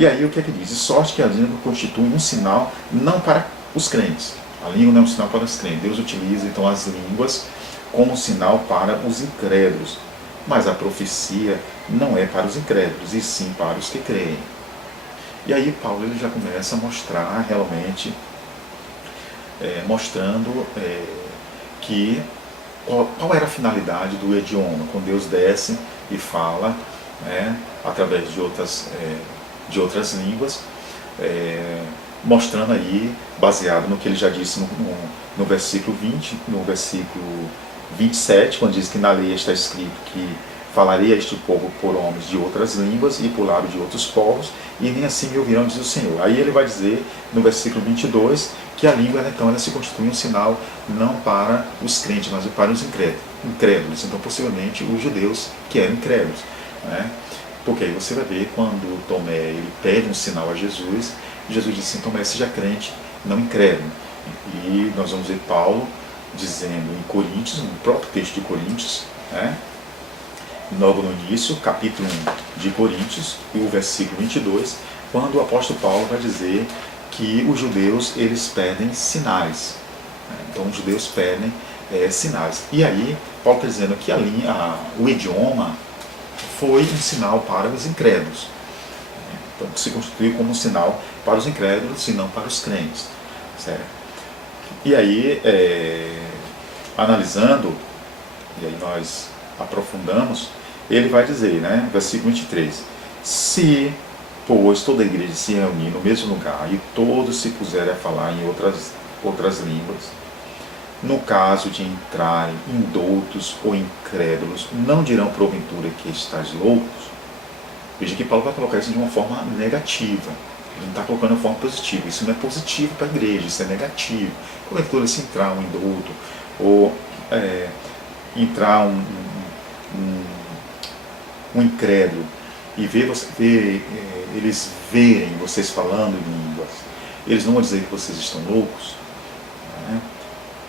E aí o que é que diz? De sorte que a língua constitui um sinal não para os crentes. A língua não é um sinal para os crentes. Deus utiliza então as línguas como um sinal para os incrédulos. Mas a profecia não é para os incrédulos, e sim para os que creem. E aí Paulo ele já começa a mostrar realmente, mostrando que qual era a finalidade do idioma, quando Deus desce e fala, através de outras línguas, mostrando aí, baseado no que ele já disse no versículo 20, no versículo 27, quando diz que na lei está escrito que falarei a este povo por homens de outras línguas e por lábios de outros povos, e nem assim me ouvirão, diz o Senhor. Aí ele vai dizer, no versículo 22, que a língua, então, ela se constitui um sinal não para os crentes, mas para os incrédulos. Então, possivelmente, os judeus que eram incrédulos. Porque aí você vai ver, quando Tomé ele pede um sinal a Jesus, Jesus diz assim: Tomé, seja crente, não incrédulo. E nós vamos ver Paulo dizendo em Coríntios, no próprio texto de Coríntios, logo no início, capítulo 1 de Coríntios, e o versículo 22, quando o apóstolo Paulo vai dizer que os judeus eles pedem sinais. Então os judeus pedem sinais. E aí Paulo está dizendo que o idioma foi um sinal para os incrédulos. Então se constituiu como um sinal para os incrédulos e não para os crentes. Certo? E aí, analisando, e aí nós aprofundamos, ele vai dizer, versículo 23, se, pois, toda a igreja se reunir no mesmo lugar e todos se puserem a falar em outras línguas, no caso de entrarem indoutos ou incrédulos, não dirão porventura que estáis loucos? Veja que Paulo vai colocar isso de uma forma negativa. Ele não está colocando de forma positiva. Isso não é positivo para a igreja, isso é negativo. Porventura, se entrar um indouto ou entrar um incrédulo e eles verem vocês falando em línguas, eles não vão dizer que vocês estão loucos.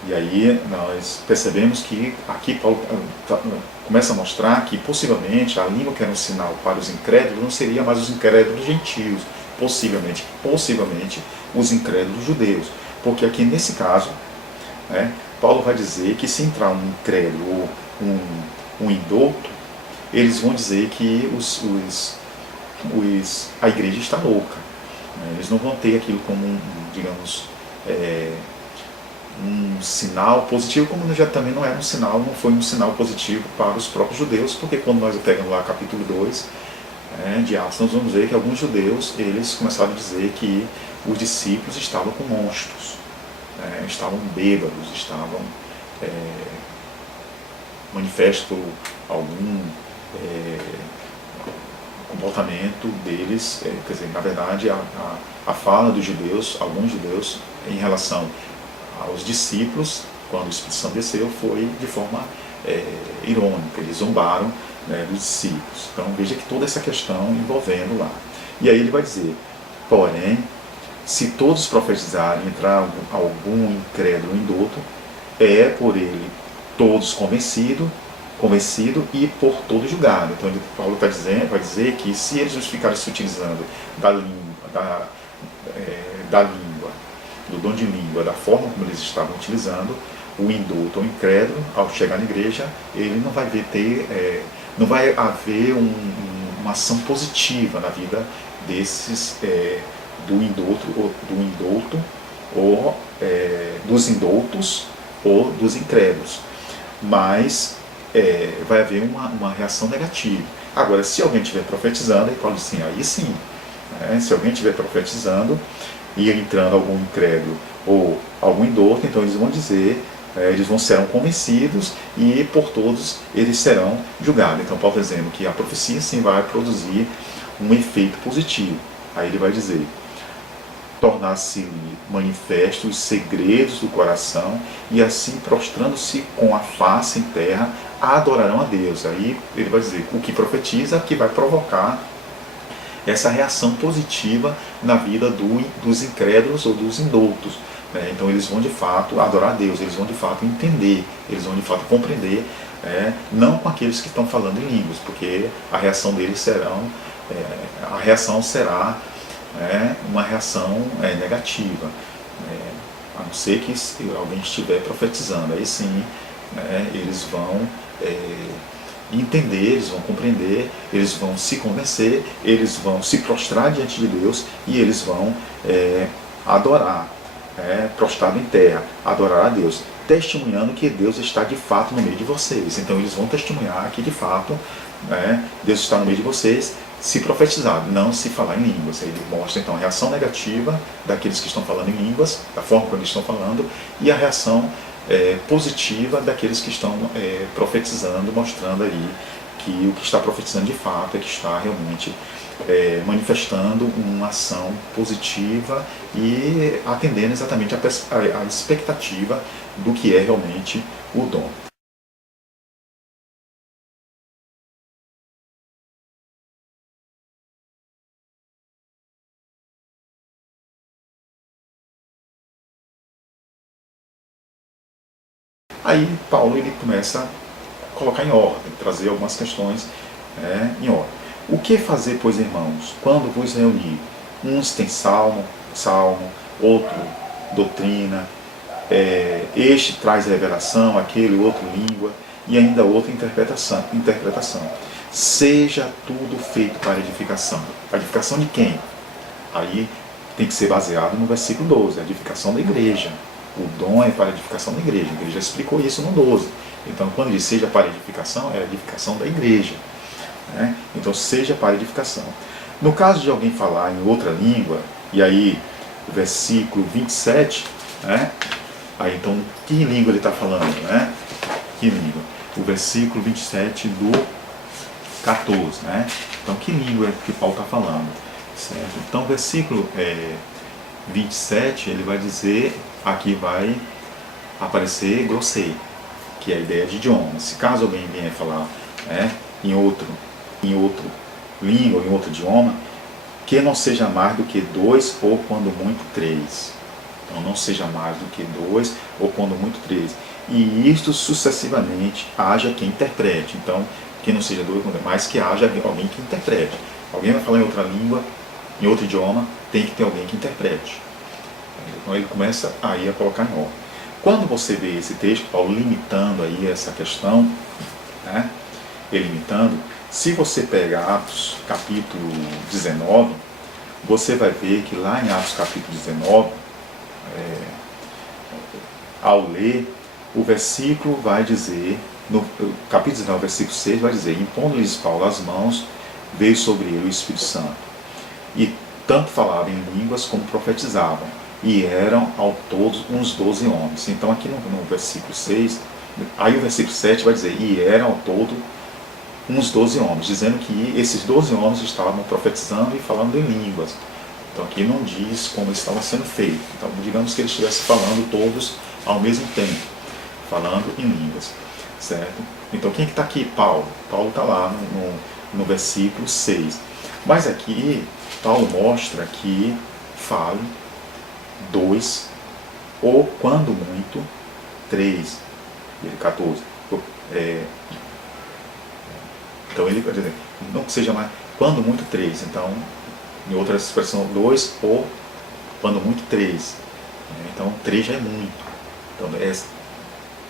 E aí nós percebemos que aqui Paulo começa a mostrar que possivelmente a língua que era um sinal para os incrédulos não seria mais os incrédulos gentios, possivelmente os incrédulos judeus, porque aqui nesse caso Paulo vai dizer que se entrar um incrédulo ou um indouto, eles vão dizer que a igreja está louca. Eles não vão ter aquilo como digamos, um sinal positivo, como já também não foi um sinal positivo para os próprios judeus, porque quando nós pegamos lá capítulo 2 de Atos, nós vamos ver que alguns judeus, eles começaram a dizer que os discípulos estavam com monstros, estavam bêbados, estavam manifesto algum comportamento deles, quer dizer, na verdade a fala dos judeus, alguns judeus, em relação aos discípulos, quando o Espírito Santo desceu, foi de forma irônica, eles zombaram dos discípulos. Então veja que toda essa questão envolvendo lá. E aí ele vai dizer, porém, se todos profetizarem, entrar algum incrédulo indouto, é por ele todos convencido e por todos julgado. Então Paulo vai dizer que se eles ficarem se utilizando da língua, do dom de língua, da forma como eles estavam utilizando, o indouto ou incrédulo, ao chegar na igreja, ele não vai não vai haver uma ação positiva na vida desses do indouto ou dos indoutos ou dos incrédulos, mas vai haver uma reação negativa. Agora, se alguém estiver profetizando, aí Paulo diz assim, aí sim, se alguém estiver profetizando e entrando algum incrédulo ou algum indouto, então eles vão dizer, serão convencidos e por todos eles serão julgados. Então Paulo está dizendo que a profecia sim vai produzir um efeito positivo. Aí ele vai dizer, tornar-se manifestos os segredos do coração e assim prostrando-se com a face em terra adorarão a Deus. Aí ele vai dizer, o que profetiza que vai provocar essa reação positiva na vida dos incrédulos ou dos indoutos. Então eles vão de fato adorar a Deus, eles vão de fato entender, eles vão de fato compreender, não com aqueles que estão falando em línguas, porque a reação deles será né, uma reação negativa, a não ser que alguém estiver profetizando. Aí sim, né, eles vão entender, eles vão compreender, eles vão se convencer, eles vão se prostrar diante de Deus e eles vão adorar, prostrado em terra, adorar a Deus, testemunhando que Deus está de fato no meio de vocês. Então eles vão testemunhar que de fato, Deus está no meio de vocês, se profetizar, não se falar em línguas. Ele mostra então a reação negativa daqueles que estão falando em línguas, da forma como eles estão falando, e a reação positiva daqueles que estão profetizando, mostrando aí que o que está profetizando de fato é que está realmente manifestando uma ação positiva e atendendo exatamente a expectativa do que é realmente o dom. Aí Paulo ele começa a colocar em ordem, trazer algumas questões em ordem. O que fazer, pois, irmãos, quando vos reunir? Uns têm salmo, outro doutrina, este traz revelação, aquele outro língua, e ainda outra interpretação. Seja tudo feito para edificação. A edificação de quem? Aí tem que ser baseado no versículo 12, a edificação da igreja. O dom é para a edificação da igreja. Ele já explicou isso no 12. Então, quando diz seja para edificação, é a edificação da igreja. Então, seja para edificação. No caso de alguém falar em outra língua, e aí, o versículo 27, aí então, que língua ele está falando? Que língua? O versículo 27 do 14. Então, que língua que Paulo está falando? Certo? Então, o versículo 27, ele vai dizer, aqui vai aparecer glossei, que é a ideia de idioma. Se caso alguém venha falar em outro língua, em outro idioma, que não seja mais do que 2 ou quando muito 3. Então não seja mais do que 2 ou quando muito 3. E isto sucessivamente haja quem interprete. Então, que não seja 2, mas que haja alguém que interprete. Alguém vai falar em outra língua, em outro idioma, tem que ter alguém que interprete. Então ele começa aí a colocar em ordem. Quando você vê esse texto, Paulo limitando aí essa questão, ele limitando, se você pega Atos capítulo 19, você vai ver que lá em Atos capítulo 19, ao ler, o versículo vai dizer, no capítulo 19, versículo 6, vai dizer, impondo-lhes Paulo as mãos, veio sobre ele o Espírito Santo. E tanto falavam em línguas como profetizavam. E eram ao todo uns 12 homens. Então aqui no versículo 6, aí o versículo 7 vai dizer, e eram ao todo uns 12 homens, dizendo que esses 12 homens estavam profetizando e falando em línguas. Então aqui não diz como estava sendo feito. Então digamos que eles estivessem falando todos ao mesmo tempo, falando em línguas. Certo? Então quem está aqui? Paulo. Paulo está lá no versículo 6. Mas aqui Paulo mostra que fale 2 ou quando muito 3. 14. Então ele vai dizer, não que seja mais, quando muito 3. Então, em outra expressão, 2 ou quando muito 3. Então 3 já é muito. Então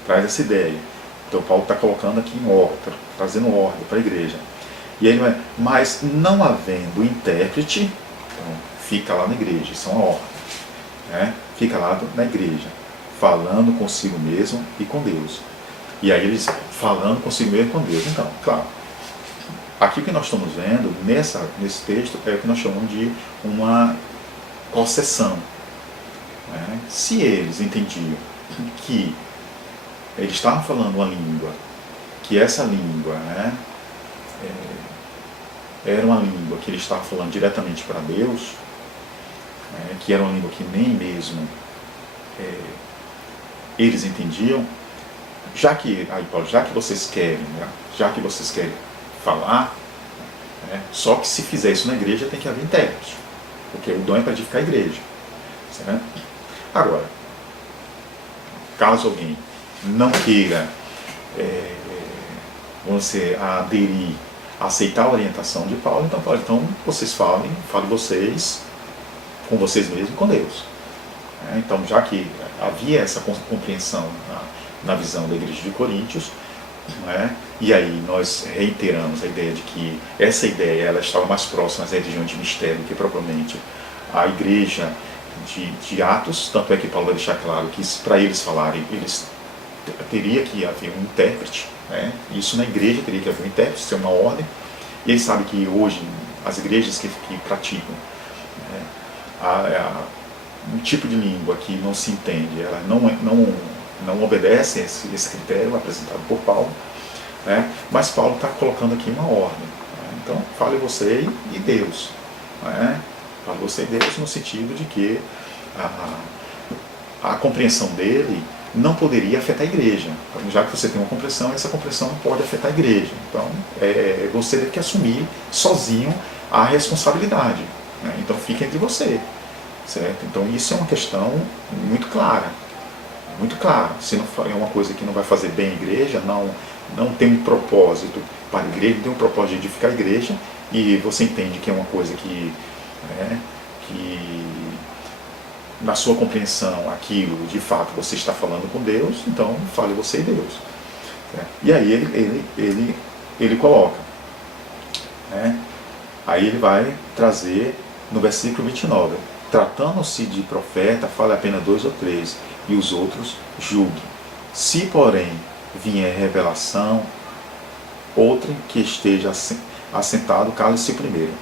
traz essa ideia. Então Paulo está colocando aqui em ordem, trazendo ordem para a igreja. E ele vai, mas não havendo intérprete, então fica lá na igreja, isso é uma ordem. Fica lá na igreja, falando consigo mesmo e com Deus. E aí eles falando consigo mesmo e com Deus. Então, claro, aqui o que nós estamos vendo nesse texto é o que nós chamamos de uma concessão. Se eles entendiam que eles estavam falando uma língua, que essa língua era uma língua que eles estavam falando diretamente para Deus, que era uma língua que nem mesmo eles entendiam, já que vocês querem, já que vocês querem falar, só que se fizer isso na igreja tem que haver intérprete, porque o dom é para edificar a igreja. Certo? Agora, caso alguém não queira aderir, aceitar a orientação de Paulo, então vocês falem vocês, com vocês mesmos e com Deus. Então, já que havia essa compreensão na visão da igreja de Coríntios, e aí nós reiteramos a ideia de que essa ideia ela estava mais próxima às religiões de mistério do que propriamente a igreja de Atos, tanto é que Paulo vai deixar claro que para eles falarem, eles teria que haver um intérprete, isso na igreja teria que haver um intérprete, ser uma ordem, e eles sabem que hoje as igrejas que praticam um tipo de língua que não se entende, ela não obedece esse critério apresentado por Paulo, mas Paulo está colocando aqui uma ordem. Então, fale você e Deus. Fale você e Deus no sentido de que a compreensão dele não poderia afetar a igreja. Então, já que você tem uma compreensão, essa compreensão não pode afetar a igreja. Então, você tem que assumir sozinho a responsabilidade. Então, fica entre você. Certo? Então, isso é uma questão muito clara. Muito clara. Se não é uma coisa que não vai fazer bem a igreja, não tem um propósito para a igreja, não tem um propósito de edificar a igreja, e você entende que é uma coisa que na sua compreensão, aquilo, de fato, você está falando com Deus, então fale você e Deus. E aí ele coloca. Aí ele vai trazer no versículo 29, tratando-se de profeta, fale apenas 2 ou 3, e os outros julguem. Se, porém, vier revelação, outrem que esteja assentado, cale-se primeiro.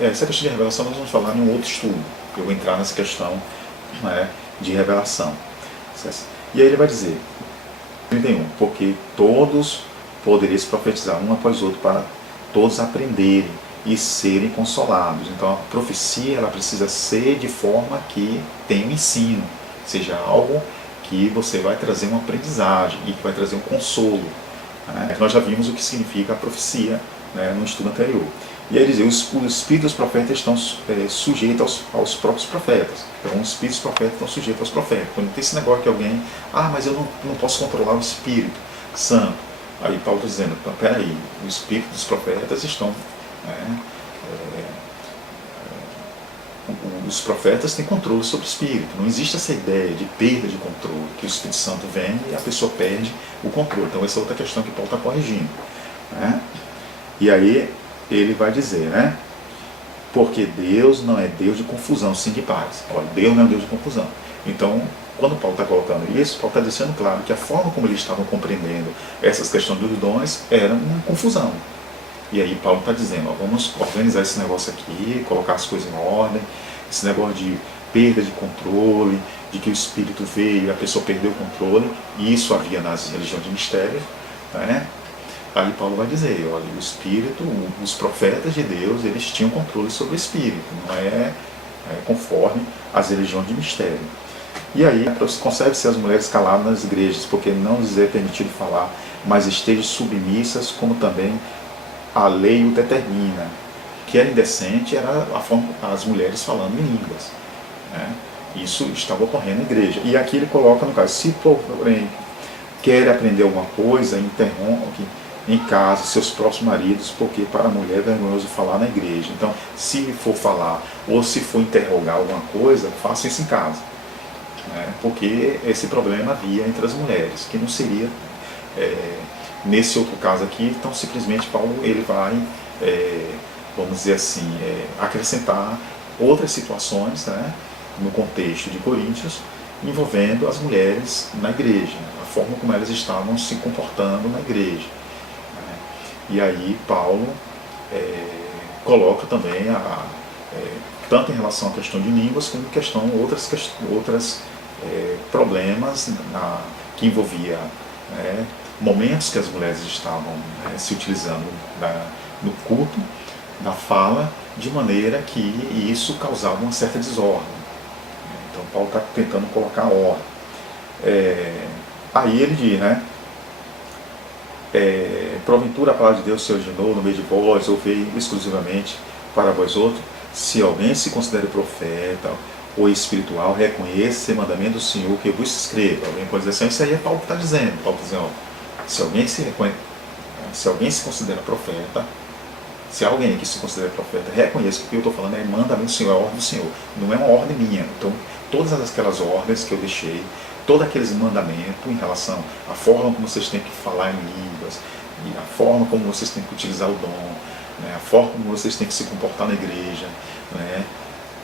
Essa questão de revelação nós vamos falar em um outro estudo. Eu vou entrar nessa questão de revelação. E aí ele vai dizer, 31, porque todos podereis profetizar um após outro, para todos aprenderem e serem consolados. Então a profecia ela precisa ser de forma que tenha um ensino, seja algo que você vai trazer uma aprendizagem e que vai trazer um consolo. Nós já vimos o que significa a profecia no estudo anterior. E aí dizer, os espíritos dos profetas estão sujeitos aos próprios profetas. Então os espíritos dos profetas estão sujeitos aos profetas. Quando tem esse negócio que alguém, mas eu não posso controlar o Espírito Santo. Aí Paulo está dizendo, peraí, os espíritos dos profetas estão... os profetas têm controle sobre o Espírito. Não existe essa ideia de perda de controle, que o Espírito Santo vem e a pessoa perde o controle. Então essa é outra questão que Paulo está corrigindo. E aí ele vai dizer, porque Deus não é Deus de confusão, sim de paz. Olha, Deus não é Deus de confusão. Então, quando Paulo está colocando isso, Paulo está deixando claro que a forma como eles estavam compreendendo essas questões dos dons era uma confusão. E aí Paulo está dizendo, vamos organizar esse negócio aqui, colocar as coisas em ordem, esse negócio de perda de controle, de que o Espírito veio e a pessoa perdeu o controle, e isso havia nas religiões de mistério. Aí Paulo vai dizer, olha, o Espírito, os profetas de Deus, eles tinham controle sobre o Espírito, não é conforme as religiões de mistério. E aí, concebe-se as mulheres caladas nas igrejas, porque não lhes é permitido falar, mas estejam submissas, como também a lei o determina. Que era indecente era a forma as mulheres falando em línguas. Isso estava ocorrendo na igreja. E aqui ele coloca no caso, se porém quer aprender alguma coisa, interrompe em casa seus próprios maridos, porque para a mulher é vergonhoso falar na igreja. Então, se for falar ou se for interrogar alguma coisa, faça isso em casa. Porque esse problema havia entre as mulheres, que não seria nesse outro caso aqui. Então simplesmente Paulo ele vai, vamos dizer assim, acrescentar outras situações no contexto de Coríntios, envolvendo as mulheres na igreja, a forma como elas estavam se comportando na igreja. E aí Paulo coloca também tanto em relação à questão de línguas, como em questão outras problemas que envolvia momentos que as mulheres estavam se utilizando no culto, na fala, de maneira que isso causava uma certa desordem. Então Paulo está tentando colocar ordem. Aí ele diz, porventura a palavra de Deus se originou no meio de vós, ou veio exclusivamente para vós outros. Se alguém se considera profeta ou espiritual, reconheça o mandamento do Senhor que vos escreva. Alguém pode dizer assim, isso aí é Paulo que está dizendo. Paulo está dizendo, se alguém se considera profeta, Se alguém que se considera profeta reconhece que o que eu estou falando é mandamento do Senhor, é ordem do Senhor, não é uma ordem minha. Então, todas aquelas ordens que eu deixei, todos aqueles mandamentos em relação à forma como vocês têm que falar em línguas, e a forma como vocês têm que utilizar o dom, né, a forma como vocês têm que se comportar na igreja, né,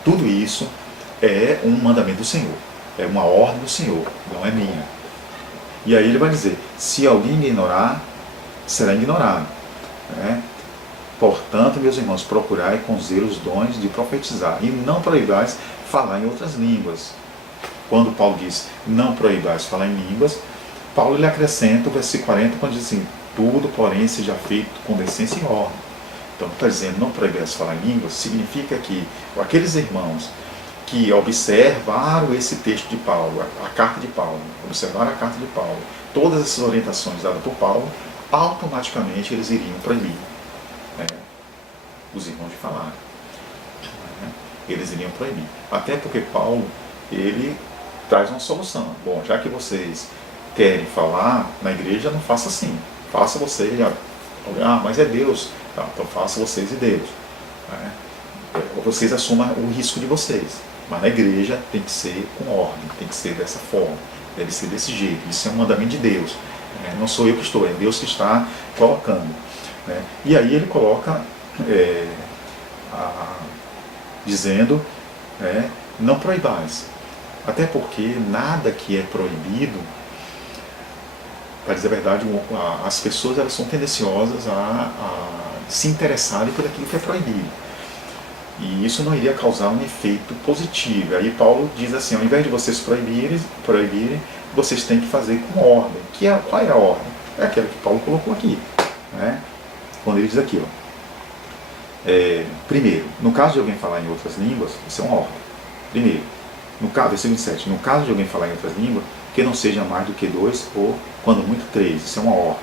tudo isso é um mandamento do Senhor, é uma ordem do Senhor, não é minha. E aí ele vai dizer, se alguém ignorar, será ignorado. Né? Portanto, meus irmãos, procurai com zelo os dons de profetizar, e não proibais falar em outras línguas. Quando Paulo diz, não proibais falar em línguas, Paulo ele acrescenta o versículo 40, quando diz assim, tudo, porém, seja feito com decência e ordem. Então, está dizendo, não proibais falar em línguas, significa que aqueles irmãos que observaram esse texto de Paulo, a carta de Paulo, observaram a carta de Paulo, todas essas orientações dadas por Paulo, automaticamente eles iriam proibir, né, os irmãos de falar. Né, eles iriam proibir. Até porque Paulo, ele traz uma solução. Bom, já que vocês querem falar na igreja, não faça assim. Faça vocês, mas é Deus. Tá, então faça vocês e Deus. Né, vocês assumam o risco de vocês. Mas na igreja tem que ser com ordem, tem que ser dessa forma, deve ser desse jeito. Isso é um mandamento de Deus. Não sou eu que estou, é Deus que está colocando. Né? E aí ele coloca, dizendo, não proibais. Até porque nada que é proibido, para dizer a verdade, as pessoas elas são tendenciosas a se interessarem por aquilo que é proibido. E isso não iria causar um efeito positivo. Aí Paulo diz assim, ao invés de vocês proibirem, vocês têm que fazer com ordem. Qual é a ordem? É aquela que Paulo colocou aqui. Né? Quando ele diz aqui, primeiro, no caso de alguém falar em outras línguas, isso é uma ordem. Primeiro, versículo 27, no caso de alguém falar em outras línguas, que não seja mais do que 2 ou, quando muito, 3. Isso é uma ordem.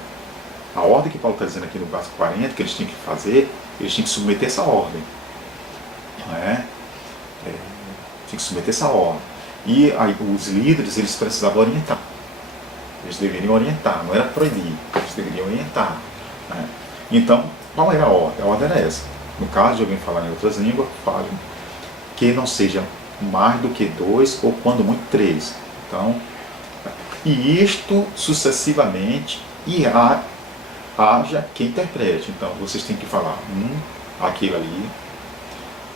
A ordem que Paulo está dizendo aqui no verso 40, que eles têm que fazer, eles têm que submeter essa ordem. Tem que submeter essa ordem. E aí, os líderes, eles precisavam orientar. Eles deveriam orientar, não era proibir, eles deveriam orientar. Né? Então, qual era a ordem? A ordem era essa. No caso de alguém falar em outras línguas, fale que não seja mais do que 2 ou quando muito 3. Então, e isto sucessivamente, e haja quem interprete. Então, vocês têm que falar aquilo ali.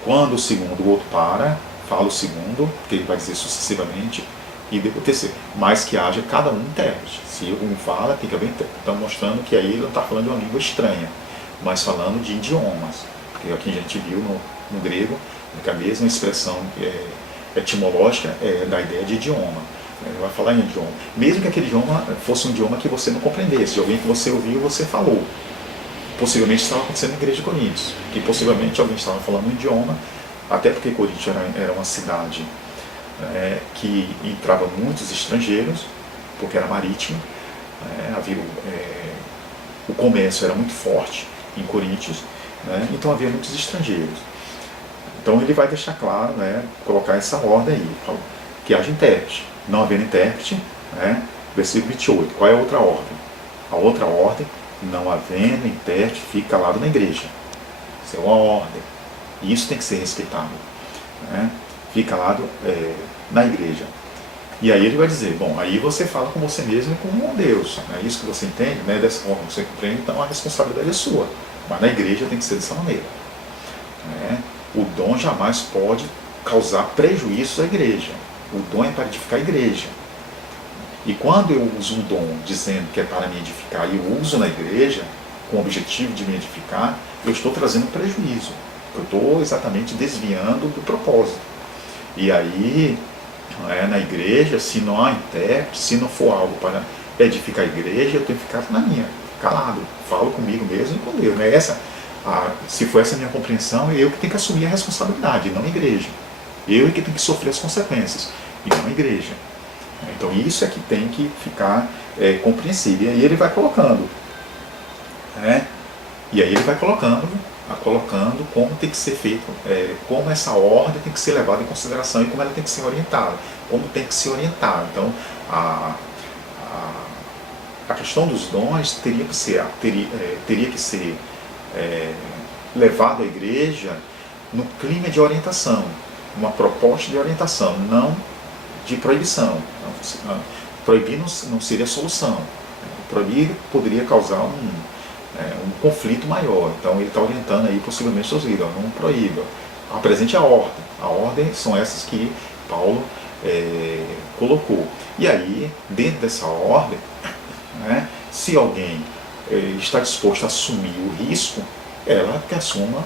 Quando o segundo, o outro fala o segundo, porque ele vai dizer sucessivamente, e depois o terceiro. Mas que haja cada um intérprete. Se um fala, tem que haver intérprete. Então, mostrando que aí ele não está falando de uma língua estranha, mas falando de idiomas. Porque aqui a gente viu no grego, que a mesma expressão etimológica é da ideia de idioma. Ele vai falar em idioma. Mesmo que aquele idioma fosse um idioma que você não compreendesse, de alguém que você ouviu, você falou. Possivelmente estava acontecendo na igreja de Coríntios, que possivelmente alguém estava falando um idioma, até porque Coríntios era uma cidade que entrava muitos estrangeiros, porque era marítimo, o comércio era muito forte em Coríntios, então havia muitos estrangeiros. Então ele vai deixar claro, colocar essa ordem aí, que haja intérprete. Não havendo intérprete, versículo 28, qual é a outra ordem? A outra ordem, não havendo intérprete, fica calado na igreja. Isso é uma ordem. E isso tem que ser respeitado. Fica calado na igreja. E aí ele vai dizer, bom, aí você fala com você mesmo e com Deus. É isso que você entende, dessa forma que você compreende, então a responsabilidade é sua. Mas na igreja tem que ser dessa maneira. O dom jamais pode causar prejuízo à igreja. O dom é para edificar a igreja. E quando eu uso um dom dizendo que é para me edificar e eu uso na igreja, com o objetivo de me edificar, eu estou trazendo prejuízo. Eu estou exatamente desviando do propósito. E aí, na igreja, se não há intérprete, se não for algo para edificar a igreja, eu tenho que ficar na minha, calado. Falo comigo mesmo e com Deus. Se for essa a minha compreensão, é eu que tenho que assumir a responsabilidade, não a igreja. Eu é que tenho que sofrer as consequências, e não a igreja. Então isso é que tem que ficar compreensível. E aí ele vai colocando. E aí ele vai colocando como tem que ser feito, como essa ordem tem que ser levada em consideração e como ela tem que ser orientada. Como tem que se orientar. Então a questão dos dons teria que ser levado à igreja no clima de orientação, uma proposta de orientação, não de proibição. Proibir não seria a solução. Proibir poderia causar um conflito maior. Então ele está orientando aí possivelmente seus líderes, não proíba. Apresente a ordem. A ordem são essas que Paulo colocou. E aí, dentro dessa ordem, né, se alguém está disposto a assumir o risco, ela que assuma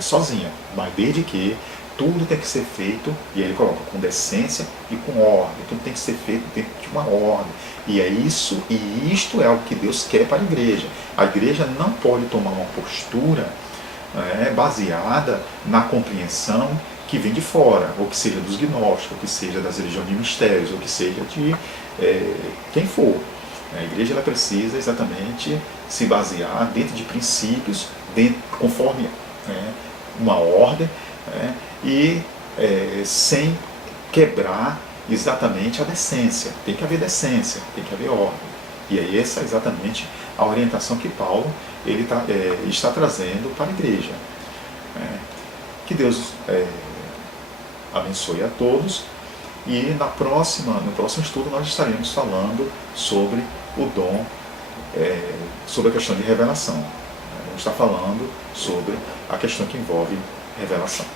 sozinha. Mas desde que tudo tem que ser feito, e aí ele coloca com decência e com ordem, tudo tem que ser feito dentro de uma ordem. E é isso, e isto é o que Deus quer para a igreja. A igreja não pode tomar uma postura baseada na compreensão que vem de fora, ou que seja dos gnósticos, ou que seja das religiões de mistérios, ou que seja de quem for. A igreja ela precisa exatamente se basear dentro de princípios, conforme uma ordem, e sem quebrar exatamente a decência. Tem que haver decência, tem que haver ordem. E aí essa é exatamente a orientação que Paulo está trazendo para a igreja. Que Deus abençoe a todos, e no próximo estudo nós estaremos falando sobre o dom, sobre a questão de revelação. Vamos estar falando sobre a questão que envolve revelação.